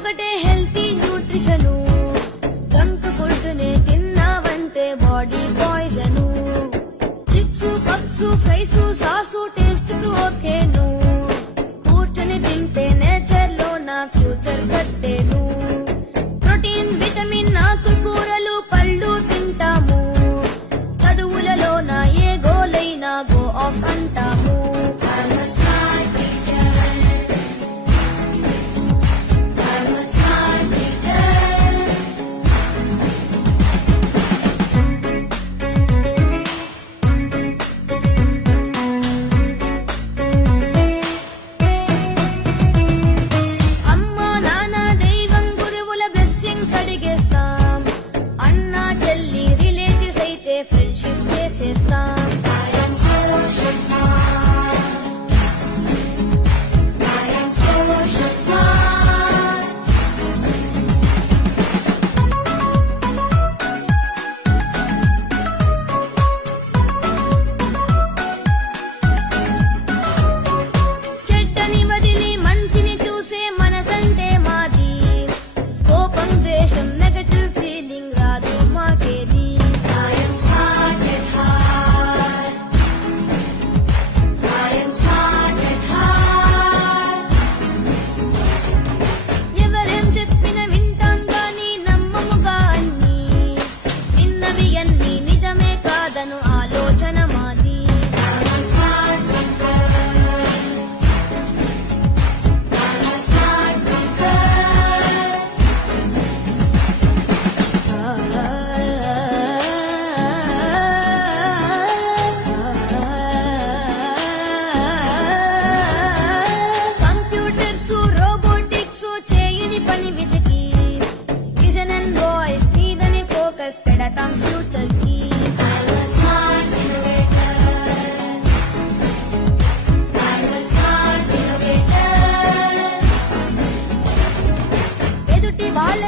ఒకటే healthy nutrition, junk food నే తిన్నావంటే body poison. Chips puffs fries sauce taste కు ఓకేను, కూర్చొని తింటే నేచర్ లో నా ఫ్యూచర్ కట్టేను. ప్రోటీన్ విటమిన్ ఆకుకూరలు పళ్ళు తింటాము, చదువులలో నా ఏ గోలైనా గో ఆఫ్ అంటాము. ఫ్రెండ్షిప్ చేసేస్తాం. చెడ్డని వదిలి మంచిని చూసే మనసంటే మాది, కోపం ద్వేషం నెగటివ్ ఫీలింగ్ రాదు మాకేది. ఎవరేం చెప్పిన వింటాం గాని నమ్మముగా అన్ని, విన్నవి అన్ని నిజమే కాదను ఆలోచన మాది. కంప్యూటర్స్ రోబోటిక్స్ చేయని పని వెతికి, విజన్ అండ్ వాయిస్ మీదని ఫోకస్ పెడతాం ఫ్యూచర్ కి. ఎదుటి వాళ్ళ